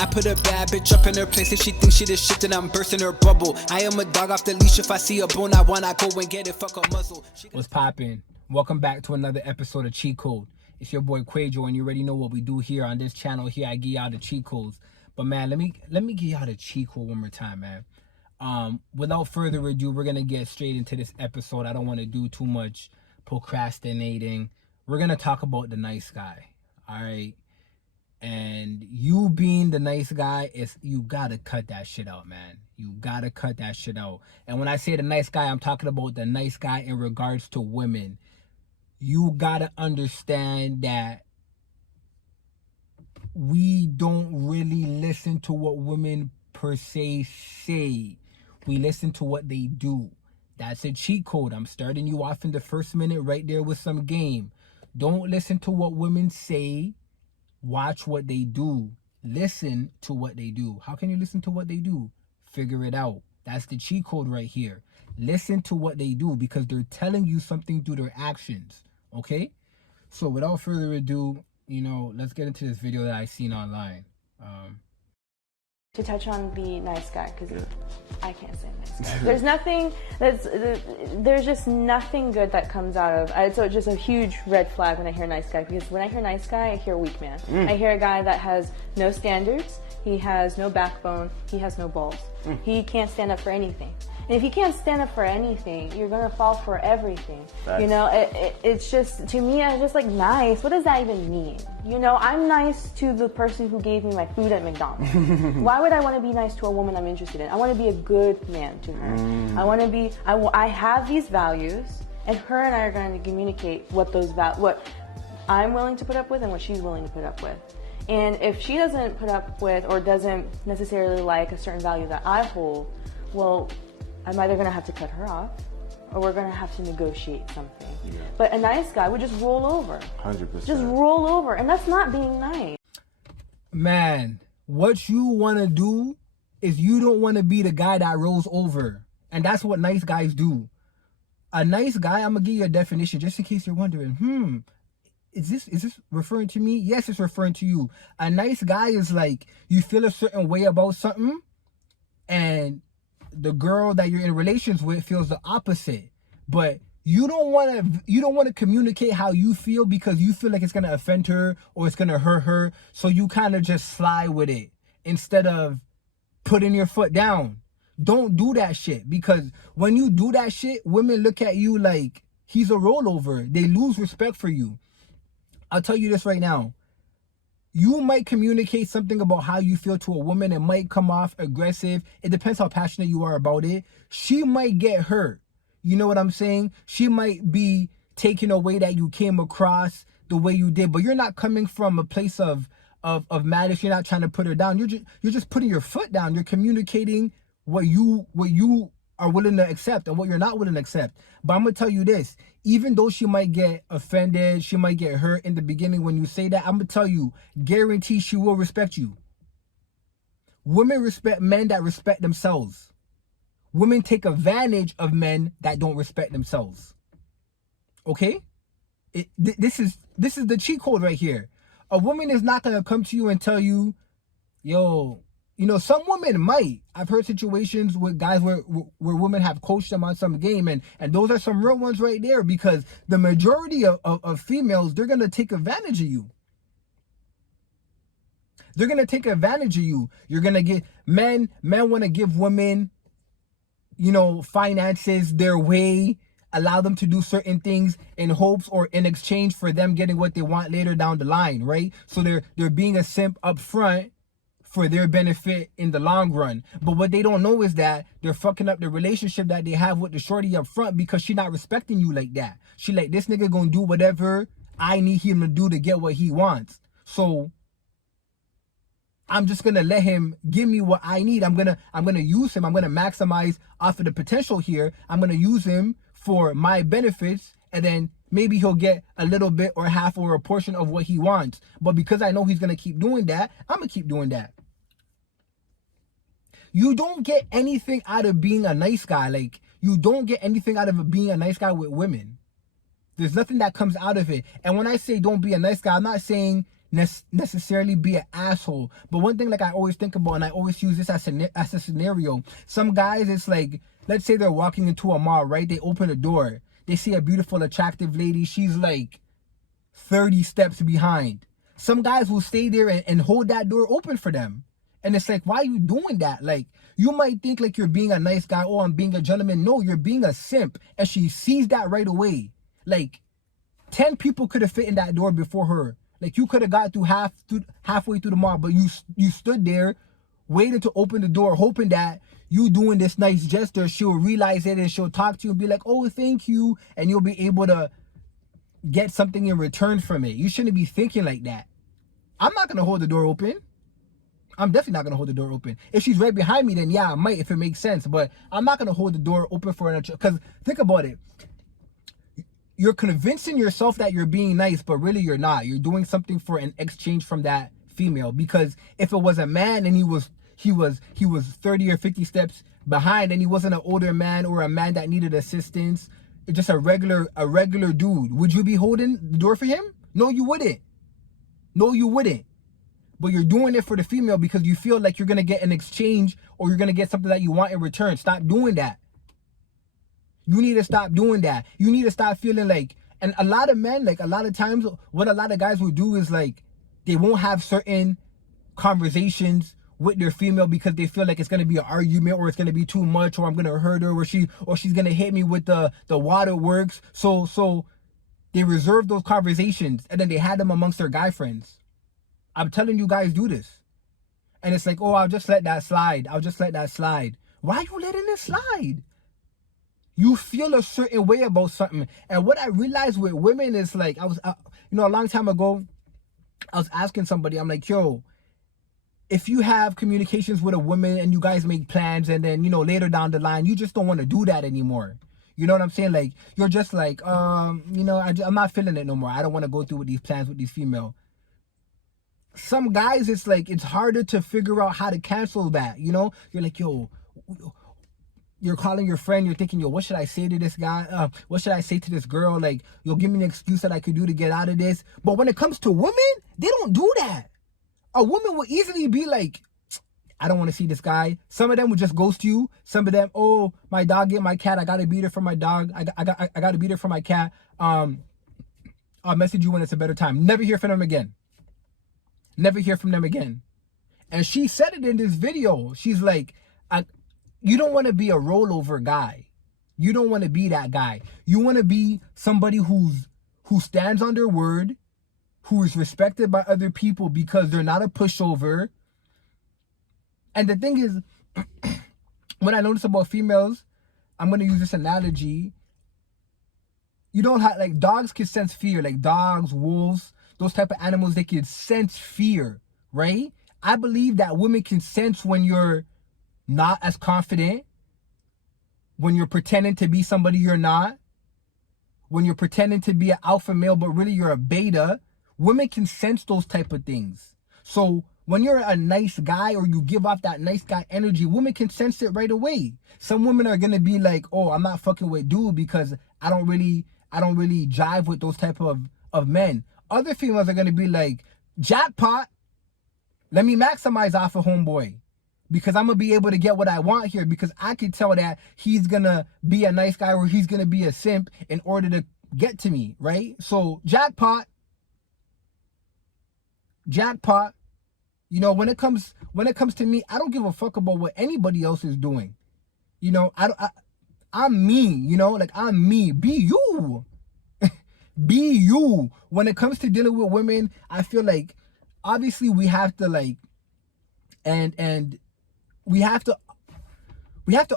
I put a bad bitch up in her place. If she thinks she the shit, then I'm bursting her bubble. I am a dog off the leash. If I see a bone I want, I go and get it. Fuck a muzzle. What's poppin'? Welcome back to another episode of Cheat Code. It's your boy Kwaejo, and you already know what we do here on this channel. Here I give y'all the cheat codes. But man, let me give y'all the cheat code one more time, man. Without further ado, we're gonna get straight into this episode. I don't want to do too much procrastinating. We're gonna talk about the nice guy. All right. And you being the nice guy, you gotta cut that shit out, man. You gotta cut that shit out. And when I say the nice guy, I'm talking about the nice guy in regards to women. You gotta understand that we don't really listen to what women per se say. We listen to what they do. That's a cheat code. I'm starting you off in the first minute right there with some game. Don't listen to what women say. Watch what they do. Listen to what they do. How can you listen to what they do? Figure it out. That's the cheat code right here. Listen to what they do because they're telling you something through their actions. Okay? So without further ado, let's get into this video that I seen online. To touch on the nice guy, because I can't say nice guy. There's just nothing good that comes out of. So it's just a huge red flag when I hear nice guy, because when I hear nice guy, I hear weak man. I hear a guy that has no standards, he has no backbone, he has no balls. He can't stand up for anything. And if you can't stand up for anything, you're gonna fall for everything. That's... it's just, to me, I'm just like, nice. What does that even mean? I'm nice to the person who gave me my food at McDonald's. Why would I want to be nice to a woman I'm interested in? I want to be a good man to her. I want to be, I have these values, and her and I are going to communicate what I'm willing to put up with and what she's willing to put up with. And if she doesn't put up with or doesn't necessarily like a certain value that I hold, well, I'm either going to have to cut her off or we're going to have to negotiate something. Yeah. But a nice guy would just roll over. 100%. Just roll over. And that's not being nice. Man, what you want to do is you don't want to be the guy that rolls over. And that's what nice guys do. A nice guy, I'm going to give you a definition just in case you're wondering, is this referring to me? Yes, it's referring to you. A nice guy is like, you feel a certain way about something, and the girl that you're in relations with feels the opposite. But you don't want to communicate how you feel because you feel like it's going to offend her or it's going to hurt her. So you kind of just slide with it instead of putting your foot down. Don't do that shit, because when you do that shit, women look at you like he's a rollover. They lose respect for you. I'll tell you this right now. You might communicate something about how you feel to a woman. It might come off aggressive. It depends how passionate you are about it. She might get hurt. You know what I'm saying? She might be taken away that you came across the way you did, but you're not coming from a place of malice. You're not trying to put her down. You're just putting your foot down. You're communicating what you are willing to accept and what you're not willing to accept. But I'm gonna tell you this, even though she might get offended, she might get hurt in the beginning when you say that, I'm gonna tell you, guarantee she will respect you. Women respect men that respect themselves. Women take advantage of men that don't respect themselves. Okay? This is the cheat code right here. A woman is not gonna come to you and tell you, yo, some women might. I've heard situations with guys where women have coached them on some game, and those are some real ones right there, because the majority of females, they're going to take advantage of you. They're going to take advantage of you. You're going to get men want to give women, finances their way, allow them to do certain things in hopes or in exchange for them getting what they want later down the line, right? So they're being a simp up front for their benefit in the long run. But what they don't know is that they're fucking up the relationship that they have with the shorty up front, because she not respecting you like that. She like, this nigga gonna do whatever I need him to do to get what he wants. So I'm just gonna let him give me what I need. I'm gonna use him. I'm gonna maximize off of the potential here. I'm gonna use him for my benefits, and then maybe he'll get a little bit or half or a portion of what he wants. But because I know he's gonna keep doing that, I'm gonna keep doing that. You don't get anything out of being a nice guy. Like, you don't get anything out of being a nice guy with women. There's nothing that comes out of it. And when I say don't be a nice guy, I'm not saying necessarily be an asshole. But one thing like I always think about, and I always use this as a scenario, some guys, it's like, let's say they're walking into a mall, right? They open the door, they see a beautiful, attractive lady, she's like 30 steps behind. Some guys will stay there and hold that door open for them. And it's like, why are you doing that? Like, you might think like you're being a nice guy, oh, I'm being a gentleman. No, you're being a simp. And she sees that right away. Like, 10 people could have fit in that door before her. Like, you could have got halfway through the mall, but you stood there waiting to open the door, hoping that you doing this nice gesture, she'll realize it and she'll talk to you and be like, oh, thank you. And you'll be able to get something in return from it. You shouldn't be thinking like that. I'm not going to hold the door open. I'm definitely not going to hold the door open. If she's right behind me, then yeah, I might, if it makes sense. But I'm not going to hold the door open for another. Because think about it. You're convincing yourself that you're being nice, but really you're not. You're doing something for an exchange from that female. Because if it was a man and he was 30 or 50 steps behind, and he wasn't an older man or a man that needed assistance, just a regular dude, would you be holding the door for him? No, you wouldn't. No, you wouldn't. But you're doing it for the female because you feel like you're going to get an exchange or you're going to get something that you want in return. Stop doing that. You need to stop doing that. You need to stop feeling like, and a lot of men, like a lot of times, what a lot of guys will do is like, they won't have certain conversations with their female because they feel like it's going to be an argument or it's going to be too much, or I'm going to hurt her, or she's going to hit me with the waterworks. So they reserve those conversations and then they had them amongst their guy friends. I'm telling you guys, do this. And it's like, oh, I'll just let that slide. I'll just let that slide. Why are you letting it slide? You feel a certain way about something. And what I realized with women is like, a long time ago, I was asking somebody, I'm like, yo, if you have communications with a woman and you guys make plans and then, later down the line, you just don't want to do that anymore. You know what I'm saying? Like, you're just like, I'm not feeling it no more. I don't want to go through with these plans with these female. Some guys, it's like, it's harder to figure out how to cancel that, You're like, yo, you're calling your friend, you're thinking, yo, what should I say to this guy? What should I say to this girl? Like, you'll give me an excuse that I could do to get out of this. But when it comes to women, they don't do that. A woman will easily be like, I don't want to see this guy. Some of them would just ghost you. Some of them, oh, my dog get my cat. I got to beat her for my dog. I got to beat her for my cat. I'll message you when it's a better time. Never hear from them again. Never hear from them again. And she said it in this video. She's like, you don't want to be a rollover guy. You don't want to be that guy. You want to be somebody who stands on their word, who is respected by other people because they're not a pushover. And the thing is, what I notice about females, I'm going to use this analogy. You don't have, like, dogs can sense fear. Like dogs, wolves, those type of animals, they can sense fear, right? I believe that women can sense when you're not as confident, when you're pretending to be somebody you're not, when you're pretending to be an alpha male, but really you're a beta. Women can sense those type of things. So when you're a nice guy or you give off that nice guy energy, women can sense it right away. Some women are going to be like, oh, I'm not fucking with dude because I don't really jive with those type of men. Other females are going to be like, jackpot, let me maximize off of homeboy because I'm going to be able to get what I want here because I can tell that he's going to be a nice guy or he's going to be a simp in order to get to me, right? So jackpot. When it comes to me, I don't give a fuck about what anybody else is doing. I'm me, like I'm me. Be you. Be you. When it comes to dealing with women, I feel like obviously we have to like and we have to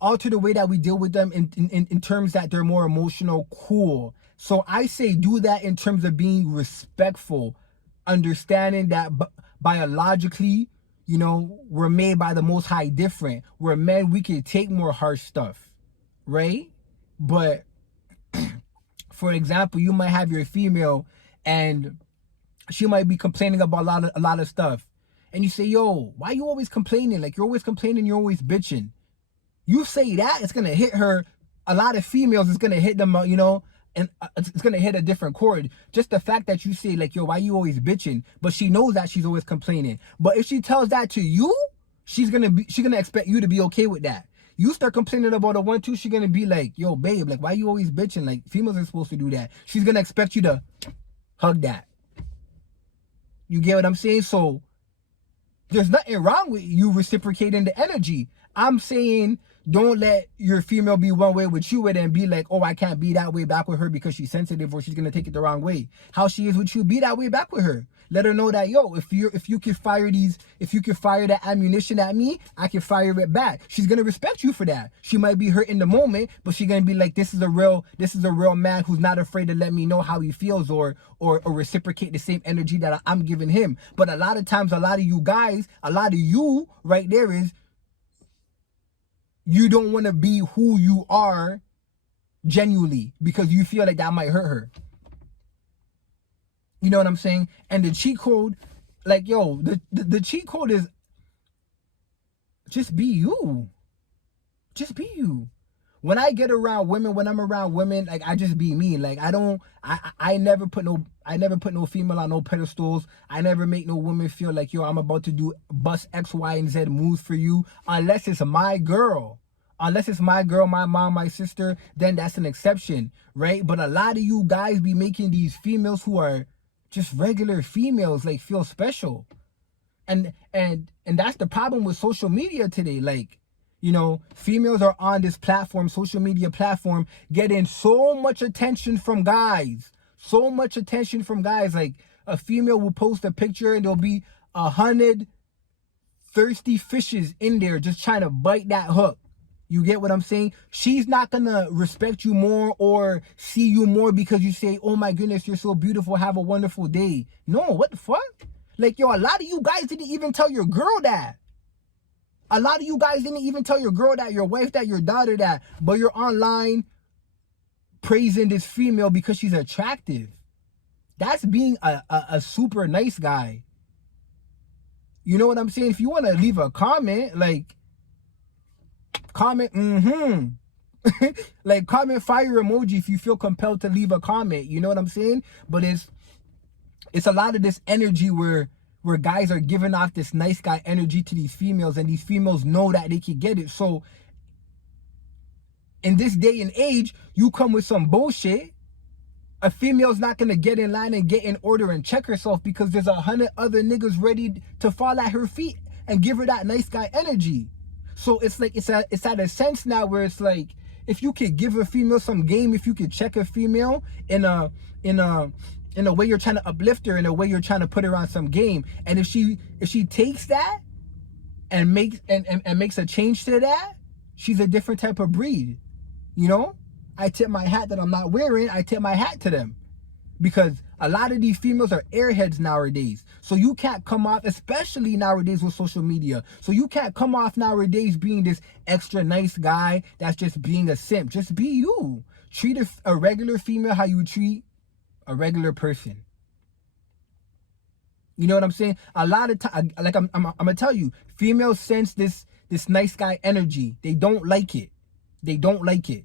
alter the way that we deal with them in terms that they're more emotional, cool. So I say do that in terms of being respectful, understanding that biologically, we're made by the Most High different. We're men, we can take more harsh stuff, right? But for example, you might have your female and she might be complaining about a lot of stuff. And you say, yo, why you always complaining? Like, you're always complaining, you're always bitching. You say that, it's going to hit her. A lot of females, it's going to hit them, and it's gonna hit a different chord. Just the fact that you say like, yo, why you always bitching? But she knows that she's always complaining. But if she tells that to you, she's gonna expect you to be okay with that. You start complaining about a 1-2, she's gonna be like, yo, babe, like, why you always bitching? Like, females are supposed to do that. She's gonna expect you to hug that. You get what I'm saying? So there's nothing wrong with you reciprocating the energy. I'm saying don't let your female be one way with you and then be like, oh, I can't be that way back with her because she's sensitive or she's gonna take it the wrong way. How she is with you, be that way back with her. Let her know that, yo, if you can fire that ammunition at me, I can fire it back. She's gonna respect you for that. She might be hurt in the moment, but she's gonna be like, this is a real man who's not afraid to let me know how he feels or reciprocate the same energy that I'm giving him. But a lot of times, a lot of you guys, a lot of you right there is, you don't want to be who you are genuinely because you feel like that might hurt her. You know what I'm saying? And the cheat code, like, yo, the cheat code is just be you. Just be you. When I get around women, when I'm around women, like, I just be me. Like, I never put no female on no pedestals. I never make no woman feel like, yo, I'm about to bust X, Y, and Z moves for you. Unless it's my girl. Unless it's my girl, my mom, my sister, then that's an exception, right? But a lot of you guys be making these females who are just regular females, like, feel special. And that's the problem with social media today. Like, you know, females are on this platform, social media platform, getting so much attention from guys. So much attention from guys. Like, a female will post a picture and there'll be 100 thirsty fishes in there just trying to bite that hook. You get what I'm saying? She's not gonna respect you more or see you more because you say, oh my goodness, you're so beautiful, have a wonderful day. No, what the fuck? Like, yo, a lot of you guys didn't even tell your girl that. A lot of you guys didn't even tell your girl that, your wife that, your daughter that, but you're online praising this female because she's attractive. That's being a super nice guy. You know what I'm saying? If you want to leave a comment, like, comment, like, comment fire emoji if you feel compelled to leave a comment. You know what I'm saying? But it's a lot of this energy where guys are giving off this nice guy energy to these females, and these females know that they can get it. So in this day and age, you come with some bullshit, a female's not gonna get in line and get in order and check herself because there's 100 other niggas ready to fall at her feet and give her that nice guy energy. So it's like, it's at a sense now where it's like, if you could give a female some game, if you could check a female in a way you're trying to uplift her, in a way you're trying to put her on some game, and if she takes that and makes a change to that, she's a different type of breed. You know, I tip my hat that I'm not wearing. I tip my hat to them because a lot of these females are airheads nowadays. So you can't come off, especially nowadays with social media. So you can't come off nowadays being this extra nice guy that's just being a simp. Just be you. Treat a regular female how you treat a regular person. You know what I'm saying? A lot of time, like I'm gonna tell you, females sense this nice guy energy. They don't like it. They don't like it.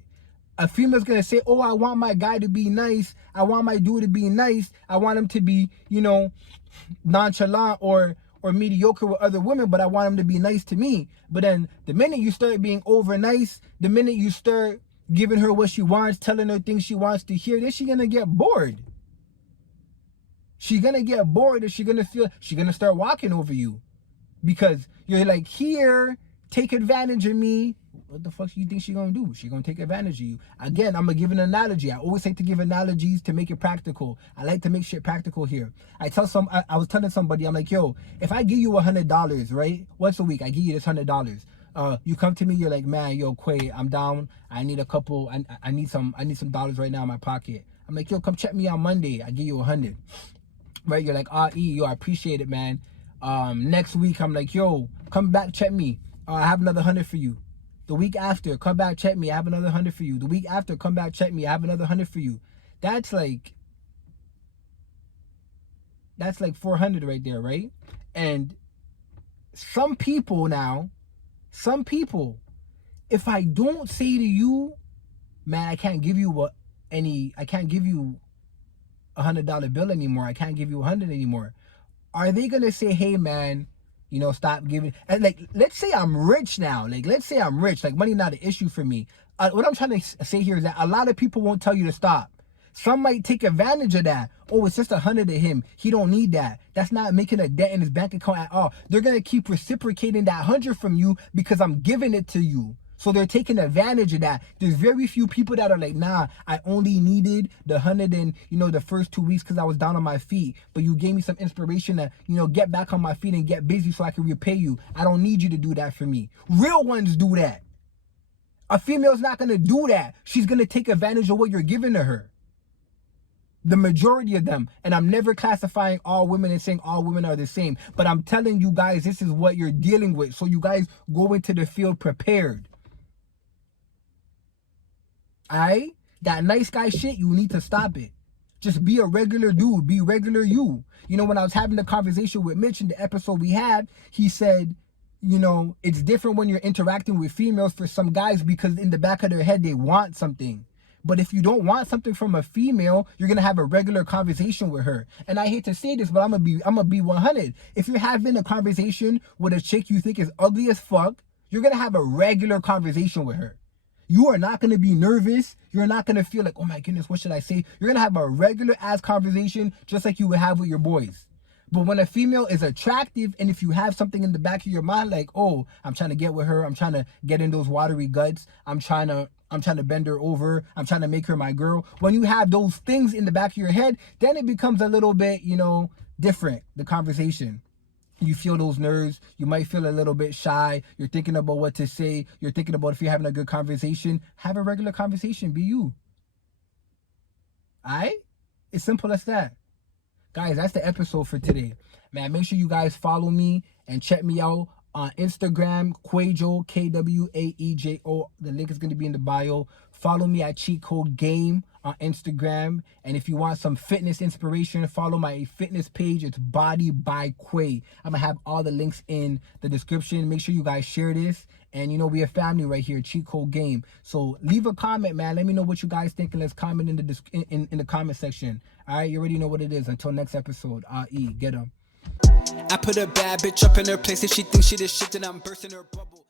A female's gonna say, oh, I want my guy to be nice. I want my dude to be nice. I want him to be, you know, nonchalant or mediocre with other women, but I want him to be nice to me. But then the minute you start being over nice, the minute you start giving her what she wants, telling her things she wants to hear, then she's gonna get bored. She's gonna get bored, and she's gonna start walking over you because you're like, here, take advantage of me. What the fuck do you think she's gonna do? She's gonna take advantage of you. Again, I'm gonna give an analogy. I always like to give analogies to make it practical. I like to make shit practical here. I was telling somebody, I'm like, yo, if I give you $100, right? Once a week, I give you this $100. You come to me, you're like, man, yo, Quay, I'm down. I need a couple. I need some dollars right now in my pocket. I'm like, yo, come check me on Monday. I give you 100. Right? You're like, yo, I appreciate it, man. Next week, I'm like, yo, come back, check me. I have another 100 for you. The week after, come back, check me. I have another 100 for you. The week after, come back, check me. I have another 100 for you. That's like 400 right there, right? And some people, if I don't say to you, man, I can't give you $100 bill anymore. I can't give you 100 anymore. Are they gonna say, hey man, stop giving? And like, let's say I'm rich now. Like, let's say I'm rich. Like, money not an issue for me. What I'm trying to say here is that a lot of people won't tell you to stop. Some might take advantage of that. Oh, it's just 100 to him. He don't need that. That's not making a dent in his bank account at all. They're gonna keep reciprocating that 100 from you because I'm giving it to you. So they're taking advantage of that. There's very few people that are like, nah, I only needed the 100 in, the first 2 weeks because I was down on my feet. But you gave me some inspiration to, get back on my feet and get busy so I can repay you. I don't need you to do that for me. Real ones do that. A female's not going to do that. She's going to take advantage of what you're giving to her. The majority of them. And I'm never classifying all women and saying all women are the same. But I'm telling you guys, this is what you're dealing with. So you guys go into the field prepared. Alright? That nice guy shit, you need to stop it. Just be a regular dude. Be regular you. When I was having the conversation with Mitch in the episode we had, he said, it's different when you're interacting with females for some guys because in the back of their head, they want something. But if you don't want something from a female, you're going to have a regular conversation with her. And I hate to say this, but I'm going to be 100. If you're having a conversation with a chick you think is ugly as fuck, you're going to have a regular conversation with her. You are not going to be nervous. You're not going to feel like, oh my goodness, what should I say? You're going to have a regular ass conversation just like you would have with your boys. But when a female is attractive and if you have something in the back of your mind like, oh, I'm trying to get with her. I'm trying to get in those watery guts. I'm trying to bend her over. I'm trying to make her my girl. When you have those things in the back of your head, then it becomes a little bit, different, the conversation. You feel those nerves. You might feel a little bit shy. You're thinking about what to say. You're thinking about if you're having a good conversation. Have a regular conversation. Be you. Alright? It's simple as that. Guys, that's the episode for today. Man, make sure you guys follow me and check me out on Instagram, Kwaejo, Kwaejo. The link is going to be in the bio. Follow me at Cheat Code Game on Instagram. And if you want some fitness inspiration, follow my fitness page. It's Body by Quay. I'm going to have all the links in the description. Make sure you guys share this. And, we a family right here, Cheat Code Game. So leave a comment, man. Let me know what you guys think. And let's comment in the comment section. All right, you already know what it is. Until next episode, get 'em. I put a bad bitch up in her place. If she thinks she the shit, then I'm bursting her bubble.